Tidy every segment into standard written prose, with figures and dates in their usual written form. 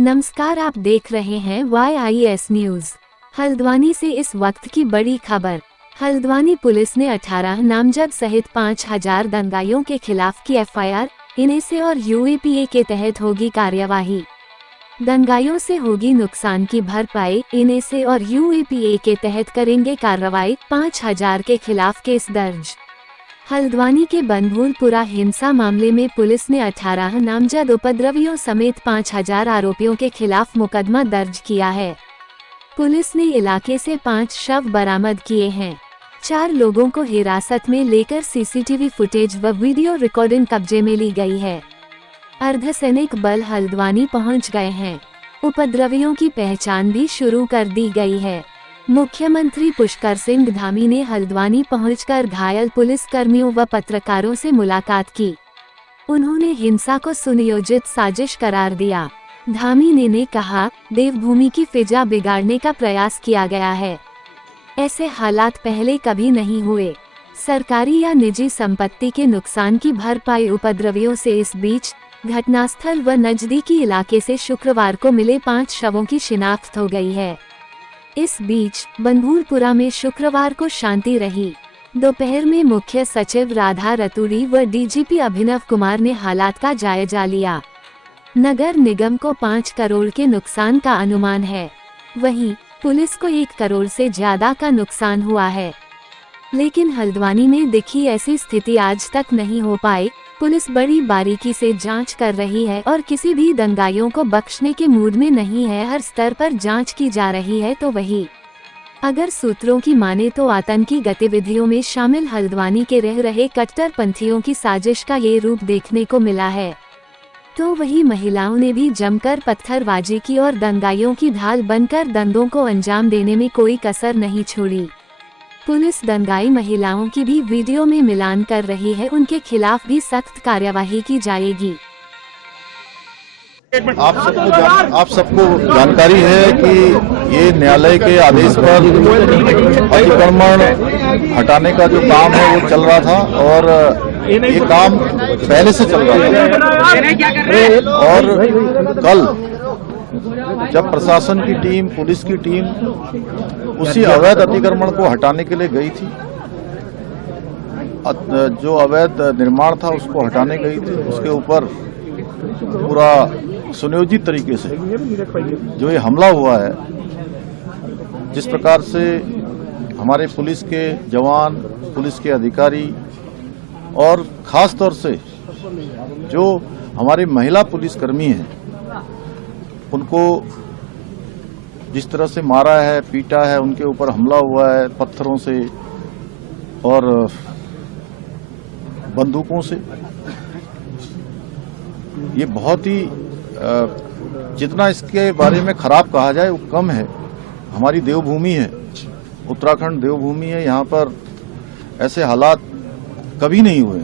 नमस्कार, आप देख रहे हैं YIS न्यूज। हल्द्वानी से इस वक्त की बड़ी खबर। हल्द्वानी पुलिस ने 18 नामजद सहित 5000 दंगाइयों के खिलाफ की FIR। NSA और UAPA के तहत होगी कार्यवाही। दंगाइयों से होगी नुकसान की भरपाई। NSA और UAPA के तहत करेंगे कार्रवाई। 5000 के खिलाफ केस दर्ज। हल्द्वानी के बनभूलपुरा हिंसा मामले में पुलिस ने 18 नामजद उपद्रवियों समेत 5000 आरोपियों के खिलाफ मुकदमा दर्ज किया है। पुलिस ने इलाके से 5 शव बरामद किए हैं। 4 लोगों को हिरासत में लेकर CCTV फुटेज व वीडियो रिकॉर्डिंग कब्जे में ली गई है। अर्धसैनिक बल हल्द्वानी पहुंच गए हैं। उपद्रवियों की पहचान भी शुरू कर दी गई है। मुख्यमंत्री पुष्कर सिंह धामी ने हल्द्वानी पहुंचकर घायल पुलिस कर्मियों व पत्रकारों से मुलाकात की। उन्होंने हिंसा को सुनियोजित साजिश करार दिया। धामी ने कहा, देवभूमि की फिजा बिगाड़ने का प्रयास किया गया है। ऐसे हालात पहले कभी नहीं हुए। सरकारी या निजी संपत्ति के नुकसान की भरपाई उपद्रवियों से। इस बीच घटनास्थल व नजदीकी इलाके से शुक्रवार को मिले 5 शवों की शिनाख्त हो गई है। इस बीच बनभूलपुरा में शुक्रवार को शांति रही। दोपहर में मुख्य सचिव राधा रतूड़ी व DGP अभिनव कुमार ने हालात का जायजा लिया। नगर निगम को 5 करोड़ के नुकसान का अनुमान है। वहीं पुलिस को 1 करोड़ से ज्यादा का नुकसान हुआ है। लेकिन हल्द्वानी में दिखी ऐसी स्थिति आज तक नहीं हो पाई। पुलिस बड़ी बारीकी से जांच कर रही है और किसी भी दंगाइयों को बख्शने के मूड में नहीं है। हर स्तर पर जांच की जा रही है। तो वही अगर सूत्रों की माने तो आतंकी गतिविधियों में शामिल हल्द्वानी के रह रहे कट्टरपंथियों की साजिश का ये रूप देखने को मिला है। तो वही महिलाओं ने भी जमकर पत्थरबाजी की और दंगाइयों की ढाल बनकर दंगों को अंजाम देने में कोई कसर नहीं छोड़ी। पुलिस दंगाई महिलाओं की भी वीडियो में मिलान कर रही है। उनके खिलाफ भी सख्त कार्यवाही की जाएगी। आप सबको जानकारी है कि ये न्यायालय के आदेश पर अतिक्रमण हटाने का जो काम है वो चल रहा था और ये काम पहले से चल रहा था। और कल जब प्रशासन की टीम, पुलिस की टीम उसी अवैध अतिक्रमण को हटाने के लिए गई थी, जो अवैध निर्माण था उसको हटाने गई थी, उसके ऊपर पूरा सुनियोजित तरीके से जो ये हमला हुआ है, जिस प्रकार से हमारे पुलिस के जवान, पुलिस के अधिकारी और खास तौर से जो हमारे महिला पुलिसकर्मी हैं, उनको जिस तरह से मारा है, पीटा है, उनके ऊपर हमला हुआ है पत्थरों से और बंदूकों से, ये बहुत ही जितना इसके बारे में खराब कहा जाए वो कम है। हमारी देवभूमि है, उत्तराखंड देवभूमि है, यहाँ पर ऐसे हालात कभी नहीं हुए।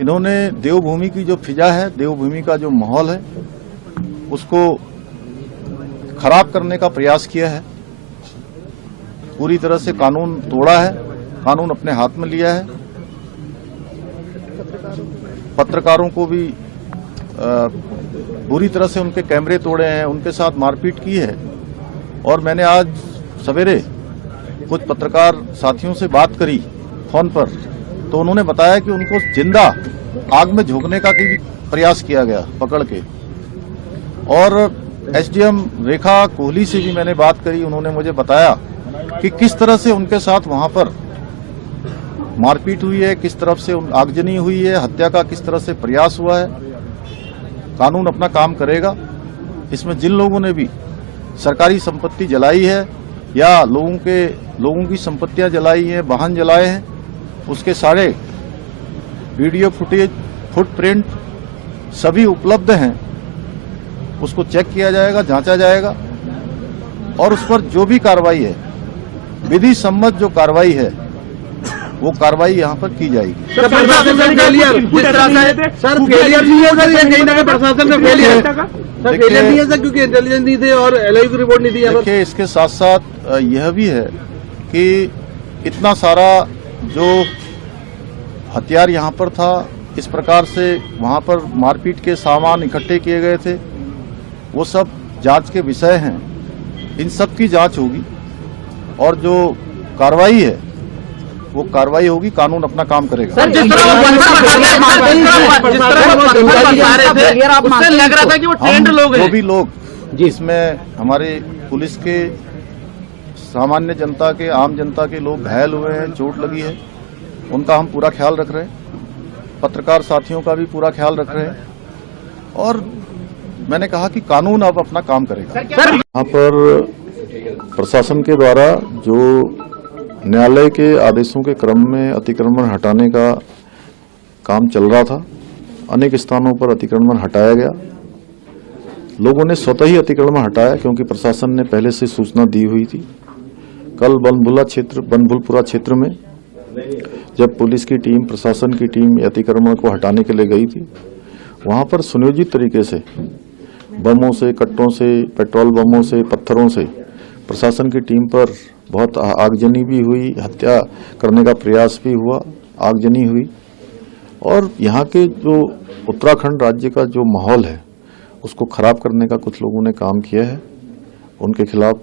इन्होंने देवभूमि की जो फिजा है, देवभूमि का जो माहौल है, उसको खराब करने का प्रयास किया है। पूरी तरह से कानून तोड़ा है, कानून अपने हाथ में लिया है। पत्रकारों को भी बुरी तरह से उनके कैमरे तोड़े हैं, उनके साथ मारपीट की है। और मैंने आज सवेरे कुछ पत्रकार साथियों से बात करी फोन पर, तो उन्होंने बताया कि उनको जिंदा आग में झोंकने का भी प्रयास किया गया पकड़ के। और SDM रेखा कोहली से भी मैंने बात करी, उन्होंने मुझे बताया कि किस तरह से उनके साथ वहां पर मारपीट हुई है, किस तरफ से आगजनी हुई है, हत्या का किस तरह से प्रयास हुआ है। कानून अपना काम करेगा। इसमें जिन लोगों ने भी सरकारी संपत्ति जलाई है या लोगों की संपत्तियां जलाई हैं, वाहन जलाए हैं, उसके सारे वीडियो फुटेज, फुटप्रिंट सभी उपलब्ध हैं। उसको चेक किया जाएगा, जांचा जाएगा और उस पर जो भी कार्रवाई है, विधि सम्मत जो कार्रवाई है, वो कार्रवाई यहाँ पर की जाएगी। क्योंकि इंटेलिजेंस नहीं थे और LIU की रिपोर्ट नहीं थी। देखिए, इसके साथ साथ यह भी है कि इतना सारा जो हथियार यहाँ पर था, इस प्रकार से वहाँ पर मारपीट के सामान इकट्ठे किए गए थे, वो सब जांच के विषय हैं। इन सब की जांच होगी और जो कार्रवाई है वो कार्रवाई होगी, कानून अपना काम करेगा। सर, जिस तरह वो उससे लग रहा था कि वो ट्रेंड लोग हैं। वो भी लोग जिसमें हमारे पुलिस के, सामान्य जनता के, आम जनता के लोग घायल हुए हैं, चोट लगी है, उनका हम पूरा ख्याल रख रहे हैं। पत्रकार साथियों का भी पूरा ख्याल रख रहे हैं और मैंने कहा कि कानून अब अपना काम करेगा। यहाँ पर प्रशासन के द्वारा जो न्यायालय के आदेशों के क्रम में अतिक्रमण हटाने का काम चल रहा था, अनेक स्थानों पर अतिक्रमण हटाया गया। लोगों ने स्वतः ही अतिक्रमण हटाया क्योंकि प्रशासन ने पहले से सूचना दी हुई थी। कल बनभुलपुरा क्षेत्र में जब पुलिस की टीम, प्रशासन की टीम अतिक्रमण को हटाने के लिए गई थी, वहां पर सुनियोजित तरीके से बमों से, कट्टों से, पेट्रोल बमों से, पत्थरों से प्रशासन की टीम पर बहुत आगजनी भी हुई, हत्या करने का प्रयास भी हुआ, आगजनी हुई। और यहाँ के जो उत्तराखंड राज्य का जो माहौल है उसको खराब करने का कुछ लोगों ने काम किया है। उनके खिलाफ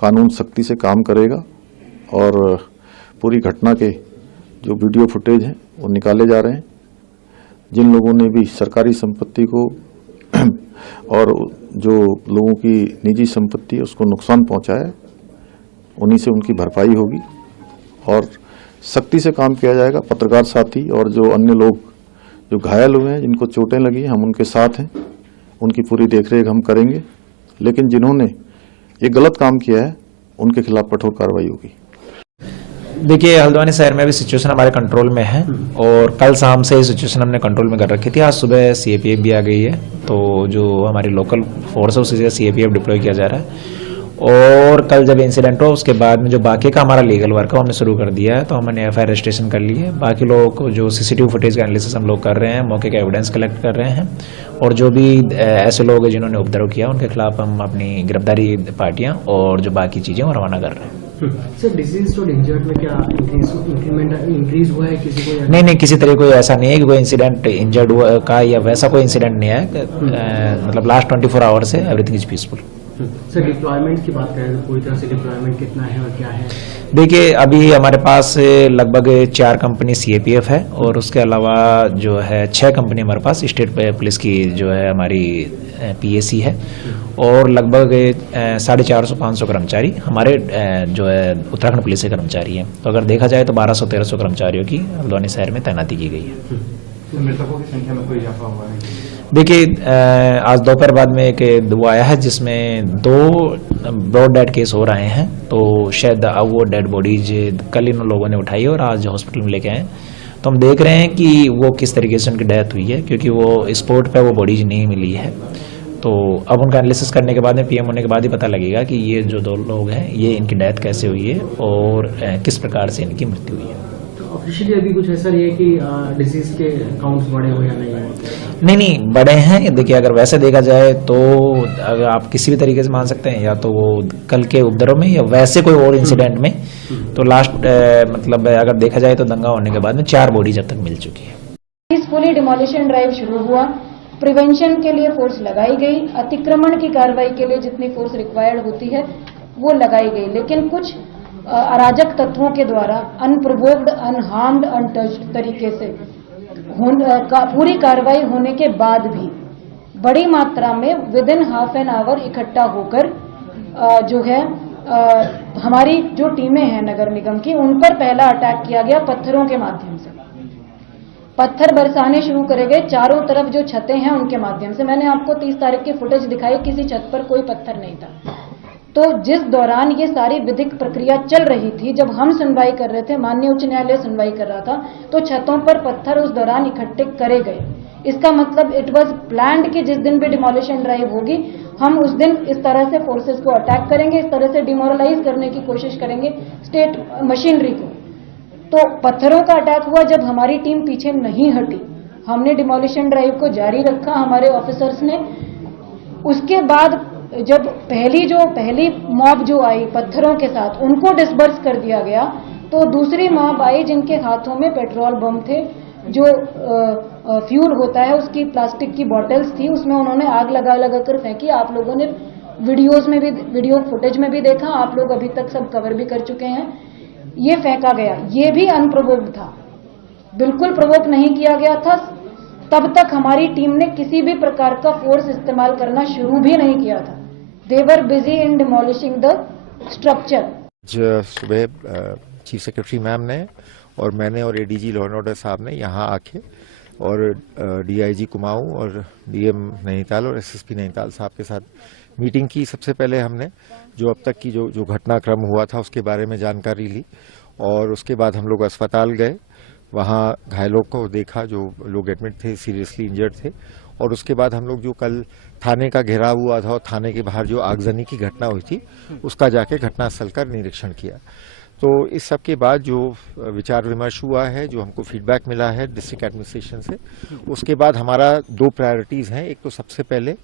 कानून सख्ती से काम करेगा और पूरी घटना के जो वीडियो फुटेज हैं वो निकाले जा रहे हैं। जिन लोगों ने भी सरकारी संपत्ति को और जो लोगों की निजी संपत्ति है उसको नुकसान पहुंचाया, उन्हीं से उनकी भरपाई होगी और सख्ती से काम किया जाएगा। पत्रकार साथी और जो अन्य लोग जो घायल हुए हैं, जिनको चोटें लगी, हम उनके साथ हैं, उनकी पूरी देखरेख हम करेंगे। लेकिन जिन्होंने ये गलत काम किया है उनके खिलाफ कठोर कार्रवाई होगी। देखिए, हल्द्वानी शहर में अभी सिचुएशन हमारे कंट्रोल में है और कल शाम से सिचुएशन हमने कंट्रोल में कर रखी थी। आज सुबह सीएपीएफ भी आ गई है, तो जो हमारी लोकल फोर्स है उसी सीएपीएफ डिप्लॉय किया जा रहा है। और कल जब इंसिडेंट हो उसके बाद में जो बाकी का हमारा लीगल वर्क है हमने शुरू कर दिया है, तो हमने एफआईआर रजिस्ट्रेशन कर ली है। बाकी लोगों को जो सीसीटीवी फुटेज का एनालिसिस हम लोग कर रहे हैं, मौके का एविडेंस कलेक्ट कर रहे हैं और जो भी ऐसे लोग हैं जिन्होंने उपद्रव किया उनके खिलाफ हम अपनी गिरफ्तारी पार्टियां और जो बाकी चीजें वो रवाना कर रहे हैं। सर, डिसीज और इंजर्ड में क्या इंक्रीज हुआ है किसी को? नहीं, किसी तरह कोई ऐसा नहीं है कि कोई इंसिडेंट इंजर्ड हुआ का या वैसा कोई इंसिडेंट नहीं है। मतलब लास्ट 24 आवर से everything is peaceful. Sir, deployment की बात करें तो पूरी तरह से डिप्लॉयमेंट कितना है और क्या है? देखिए, अभी हमारे पास लगभग 4 कंपनी सीएपीएफ है और उसके अलावा जो है 6 कंपनी हमारे पास स्टेट पुलिस की जो है हमारी पीएसी है और लगभग 450-500 कर्मचारी हमारे जो है उत्तराखंड पुलिस के कर्मचारी हैं। तो अगर देखा जाए तो 1200-1300 कर्मचारियों की हल्द्वानी शहर में तैनाती की गई है। मृतकों की संख्या में कोई इजाफा हुआ है? देखिए, आज दोपहर बाद में एक वो आया है जिसमें 2 डेड केस हो रहे हैं, तो शायद वो डेड बॉडीज कल इन लोगों ने उठाई और आज हॉस्पिटल में लेके आए। तो हम देख रहे हैं कि वो किस तरीके से उनकी डेथ हुई है, क्योंकि वो स्पॉट पे वो बॉडीज नहीं मिली है। तो अब उनका एनालिसिस करने के बाद में पीएम होने के बाद ही पता लगेगा कि ये जो 2 लोग हैं ये इनकी डेथ कैसे हुई है और किस प्रकार से इनकी मृत्यु हुई है। ऑफिशियली अभी कुछ ऐसा नहीं है कि डिसीज के काउंट्स बढ़े हुए या नहीं, बड़े हैं। देखिए, अगर वैसे देखा जाए तो अगर आप किसी भी तरीके से मान सकते हैं, या तो वो कल के उपद्रव में या वैसे कोई और इंसिडेंट में, तो लास्ट मतलब अगर देखा जाए तो दंगा होने के बाद में 4 बॉडीज अब तक मिल चुकी है। पीसफुली डिमोलिशन ड्राइव शुरू हुआ, प्रिवेंशन के लिए फोर्स लगाई गई, अतिक्रमण की कार्रवाई के लिए जितनी फोर्स रिक्वायर्ड होती है वो लगाई गई, लेकिन कुछ अराजक तत्वों के द्वारा अनप्रोवोक्ड, अनहार्म्ड, अनटच्ड तरीके से पूरी कार्रवाई होने के बाद भी बड़ी मात्रा में with in half an hour इकट्ठा होकर जो है हमारी जो टीमें हैं नगर निगम की, उन पर पहला अटैक किया गया पत्थरों के माध्यम से। पत्थर बरसाने शुरू करे गए चारों तरफ, जो छतें हैं उनके माध्यम से। मैंने आपको 30 तारीख की फुटेज दिखाई, किसी छत पर कोई पत्थर नहीं था। तो जिस दौरान ये सारी विधिक प्रक्रिया चल रही थी, जब हम सुनवाई कर रहे थे, माननीय उच्च न्यायालय सुनवाई कर रहा था, तो छतों पर पत्थर उस दौरान इकट्ठे करे गए। इसका मतलब इट वाज प्लान्ड कि जिस दिन भी डिमोलिशन ड्राइव होगी हम उस दिन इस तरह से फोर्सेस को अटैक करेंगे, इस तरह से डिमोरलाइज करने की कोशिश करेंगे स्टेट मशीनरी को। तो पत्थरों का अटैक हुआ जब हमारी टीम पीछे नहीं हटी, हमने डिमोलिशन ड्राइव को जारी रखा हमारे ऑफिसर्स ने। उसके बाद जब पहली मॉब जो आई पत्थरों के साथ, उनको डिस्बर्स कर दिया गया, तो दूसरी मॉब आई जिनके हाथों में पेट्रोल बम थे, जो फ्यूल होता है उसकी प्लास्टिक की बॉटल्स थी, उसमें उन्होंने आग लगा लगा कर फेंकी। आप लोगों ने वीडियो फुटेज में भी देखा, आप लोग अभी तक सब कवर भी कर चुके हैं। ये फेंका गया, ये भी अनप्रोवोक्ड था, बिल्कुल प्रोवोक नहीं किया गया था। तब तक हमारी टीम ने किसी भी प्रकार का फोर्स इस्तेमाल करना शुरू भी नहीं किया था। They were busy in demolishing the structure. सुबह चीफ सेक्रेटरी मैम ने और मैंने और एडीजी लॉ एंड ऑर्डर साहब ने यहाँ आके और डीआईजी कुमाऊं और डीएम नैनीताल और एसएसपी नैनीताल साहब के साथ मीटिंग की। सबसे पहले हमने जो अब तक की जो घटनाक्रम हुआ था उसके बारे में जानकारी ली और उसके बाद हम लोग अस्पताल गए, वहाँ घायलों को देखा जो लोग एडमिट थे, सीरियसली इंजर्ड थे। और उसके बाद हम लोग जो कल थाने का घेराव हुआ था और थाने के बाहर जो आगजनी की घटना हुई थी उसका जाके घटनास्थल का निरीक्षण किया। तो इस सब के बाद जो विचार विमर्श हुआ है, जो हमको फीडबैक मिला है डिस्ट्रिक्ट एडमिनिस्ट्रेशन से, उसके बाद हमारा 2 प्रायोरिटीज हैं। एक तो सबसे पहले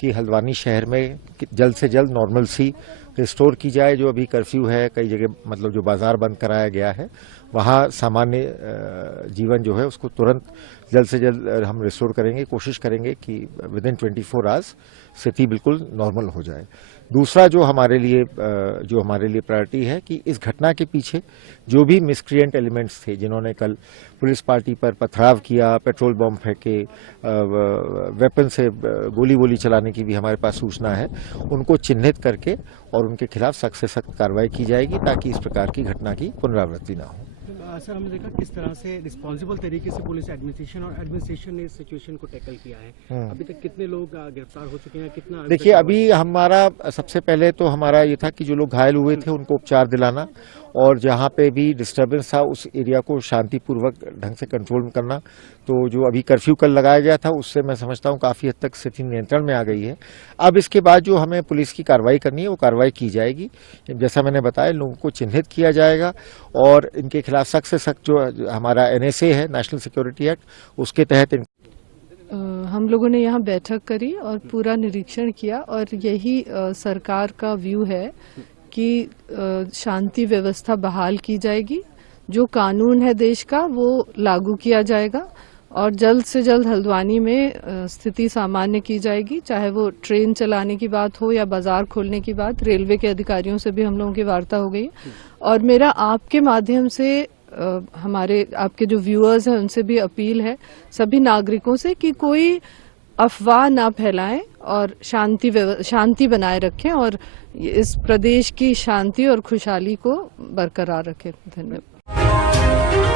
कि हल्द्वानी शहर में जल्द से जल्द नॉर्मल सी रिस्टोर की जाए। जो अभी कर्फ्यू है, कई जगह मतलब जो बाजार बंद कराया गया है, वहाँ सामान्य जीवन जो है उसको तुरंत जल्द से जल्द हम रिस्टोर करेंगे, कोशिश करेंगे कि विदिन 24 आवर्स स्थिति बिल्कुल नॉर्मल हो जाए। दूसरा जो हमारे लिए प्रायोरिटी है कि इस घटना के पीछे जो भी मिसक्रिएंट एलिमेंट्स थे, जिन्होंने कल पुलिस पार्टी पर पथराव किया, पेट्रोल बम फेंके, वेपन से गोली चलाने की भी हमारे पास सूचना है, उनको चिन्हित करके और उनके खिलाफ सख्त से सख्त कार्रवाई की जाएगी ताकि इस प्रकार की घटना की पुनरावृत्ति न हो। सर, हमने देखा किस तरह से रिस्पॉन्सिबल तरीके से पुलिस एडमिनिस्ट्रेशन ने इस सिचुएशन को टैकल किया है। अभी तक कितने लोग गिरफ्तार हो चुके हैं, कितना? देखिए, अभी हमारा सबसे पहले तो हमारा ये था कि जो लोग घायल हुए थे उनको उपचार दिलाना और जहाँ पे भी डिस्टर्बेंस था उस एरिया को शांतिपूर्वक ढंग से कंट्रोल करना। तो जो अभी कर्फ्यू कल लगाया गया था उससे मैं समझता हूँ काफी हद तक स्थिति नियंत्रण में आ गई है। अब इसके बाद जो हमें पुलिस की कार्रवाई करनी है वो कार्रवाई की जाएगी। जैसा मैंने बताया, लोगों को चिन्हित किया जाएगा और इनके खिलाफ सख्त से सख्त जो हमारा NSA है, नेशनल सिक्योरिटी एक्ट, उसके तहत हम लोगों ने यहाँ बैठक करी और पूरा निरीक्षण किया और यही सरकार का व्यू है कि शांति व्यवस्था बहाल की जाएगी, जो कानून है देश का वो लागू किया जाएगा और जल्द से जल्द हल्द्वानी में स्थिति सामान्य की जाएगी। चाहे वो ट्रेन चलाने की बात हो या बाजार खोलने की बात। रेलवे के अधिकारियों से भी हम लोगों की वार्ता हो गई और मेरा आपके माध्यम से आपके जो व्यूअर्स हैं उनसे भी अपील है सभी नागरिकों से कि कोई अफवाह ना फैलाएं और शांति बनाए रखें और इस प्रदेश की शांति और खुशहाली को बरकरार रखें। धन्यवाद।